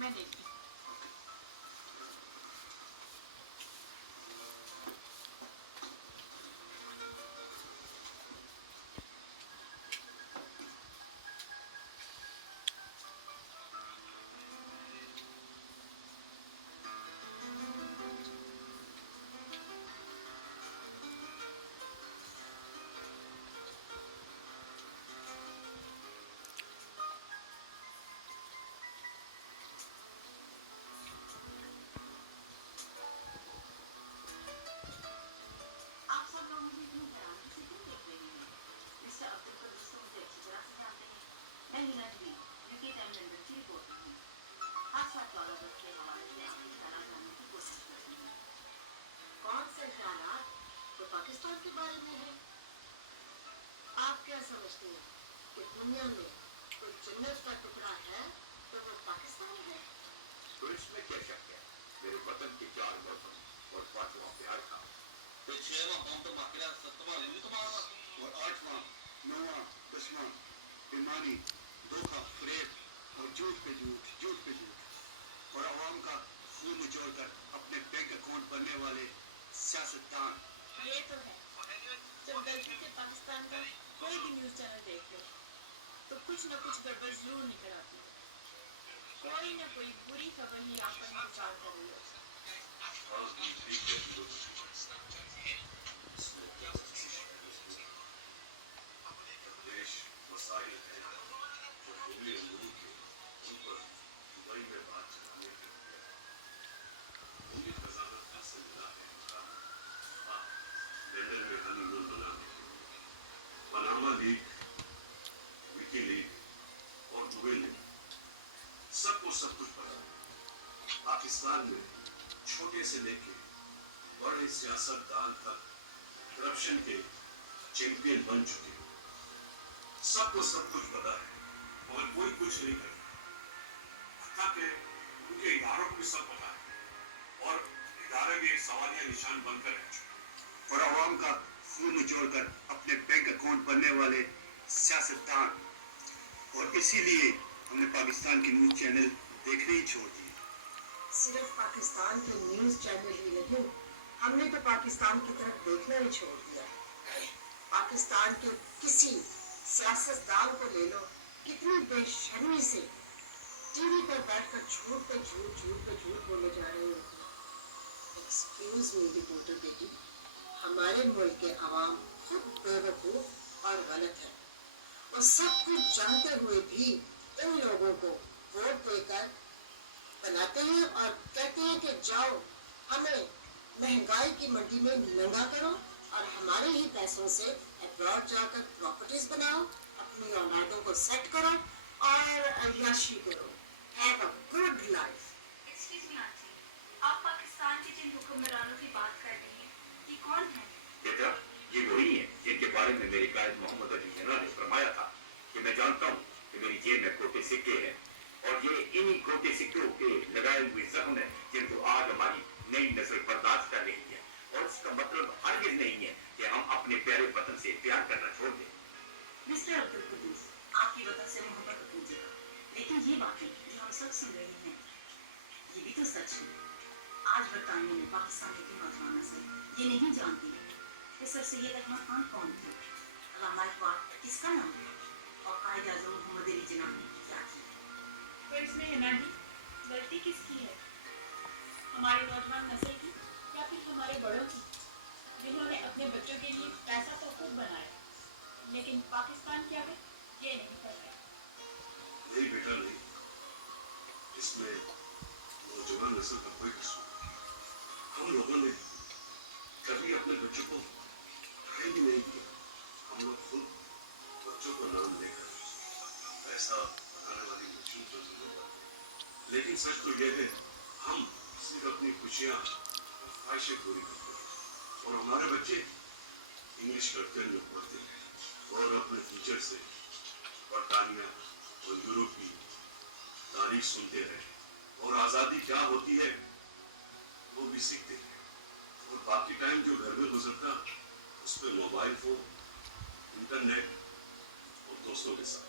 میں دیکھتی ہوں. کون سے خیالات تو پاکستان کے بارے میں ہے؟ آپ کیا سمجھتے ہیں کہ دنیا میں کوئی جنت کا ٹکڑا ہے تو وہ پاکستان ہے؟ تو اس میں کیا شک ہے؟ میرے وطن کے 4 موسم اور 5واں پیار تھا. تو 6واں بم تو باقی رہا، 7واں نہیں تمہارا اور 8واں 9واں 10واں بیماری دھوکہ فریب اور جھوٹ پہ جھوٹ اور عوام کا خون نچوڑ کر اپنے بینک اکاؤنٹ بننے والے سیاستدان. یہ تو ہے جب غلطی سے پاکستان کا کوئی بھی نیوز چینل دیکھ لو تو کچھ نہ کچھ گڑبڑ ضرور نکل آتی ہے. کوئی نہ کوئی بری خبر ہی آپ پر انتظار کر رہی ہے. دیش مسائل ہیں جو پورے ملک کے ان پر دبئی میں بات چلانے کے لیے پوری وزارت کا سے ملا ہے. لندن میں ہنی مون بنانے کے لیے پاناما لیک، وکی لیک اور دبئی لیک سب کو سب کچھ پتا. پاکستان میں چھوٹے سے لے کے بڑے سیاستدان تک کرپشن کے چیمپئن بن چکے. سب کو سب کچھ پتا ہے اور کوئی کچھ نہیں کرتا. حتیٰ کہ ان کے اداروں کو بھی سب پتا ہے اور ادارے بھی ایک سوالیہ نشان بن کر رہ چکے اور عوام کا خون نچوڑ کر اپنے بینک اکاؤنٹ بننے والے سیاستدان. اور اسی لیے ہم نے پاکستان کے نیوز چینل دیکھنے ہی چھوڑ دیے. صرف پاکستان کے نیوز چینل ہی نہیں، ہم نے تو پاکستان کی طرف دیکھنا ہی چھوڑ دیا. پاکستان کے کسی سیاستدان کو لے لو، کتنی بے شرمی سے ٹی وی پر بیٹھ کر جھوٹ پہ جھوٹ بولے جا رہے ہوتے ہیں. ایکسکیوز می رپورٹر بیٹی، ہمارے ملک کے عوام خود بے وقوف اور غلط ہے اور سب کچھ جانتے ہوئے بھی ان لوگوں کو ووٹ دے کر بناتے ہیں اور کہتے ہیں کہ جاؤ ہمیں مہنگائی کی منڈی میں ننگا کرو اور ہمارے ہی پیسوں سے ابراڈ جا کر پراپرٹیز بناؤ، اپنی اولادوں کو سیٹ کرو اور عیاشی کرو. Have a good life. Excuse me aunty, آپ پاکستان کے جن حکمرانوں کی بات کر رہی ہیں یہ کون ہے؟ بیٹا یہ وہی ہیں جن کے بارے میں میرے قائد محمد علی جناح نے فرمایا تھا کہ میں جانتا ہوں کہ میری جیب میں کھوٹے سکے ہیں اور یہ انہی کھوٹے سکوں کے لگائے ہوئے زخم ہیں جن کو آج ہماری نئی نسل برداشت کر رہی ہے. اور اس کا مطلب ہرگز نہیں ہے کہ ہم اپنے پیارے وطن سے پیار کرنا چھوڑ دیں. مسٹر عبد القدوس، آپ کی وطن سے محبت کیجیے گا، لیکن یہ باتیں جو ہم سب سن رہے ہیں یہ بھی تو سچ ہے. آج برطانیہ میں پاکستان کے نوجوان نسل یہ نہیں جانتی کہ سر سید احمد خان کون تھے، علامہ اقبال کس کا نام ہے اور قائد اعظم محمد علی جناح نے کیا کیا. تو اس میں ہماری غلطی کس کی ہے؟ ہماری نوجوان نسل کی یا پھر ہمارے بڑوں کی، جنہوں نے اپنے بچوں کے لیے پیسہ تو خود بنایا لیکن پاکستان کیا ہے یہ نہیں کر رہے. نہیں بیٹا نہیں، اس میں نوجوان نسل کا کوئی قصور نہیں. ہم لوگوں نے کبھی اپنے بچوں کو پڑھائی بھی نہیں کیا. ہم لوگ خود بچوں کو نام لے کر پیسہ بنانے والی مشین پر ضرور کرتے. لیکن سچ تو یہ ہے ہم صرف اپنی خوشیاں اور خواہشیں پوری کرتے ہیں اور ہمارے بچے انگلش کرتے میں پڑھتے ہیں اور اپنے ٹیچر سے برطانیہ اور یورپ کی تاریخ سنتے ہیں اور آزادی کیا ہوتی ہے وہ بھی سیکھتے ہیں. اور باقی ٹائم جو گھر میں گزرتا اس پہ موبائل فون، انٹرنیٹ اور دوستوں کے ساتھ.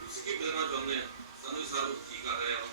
ਤੁਸੀਂ ਕੀ ਕਹਿਣਾ ਚਾਹੁੰਦੇ ਆ? ਸਾਨੂੰ ਸਾਰਾ ਕੁਝ ਠੀਕ ਆ ਰਿਹਾ ਵਾ।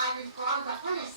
I will call the police.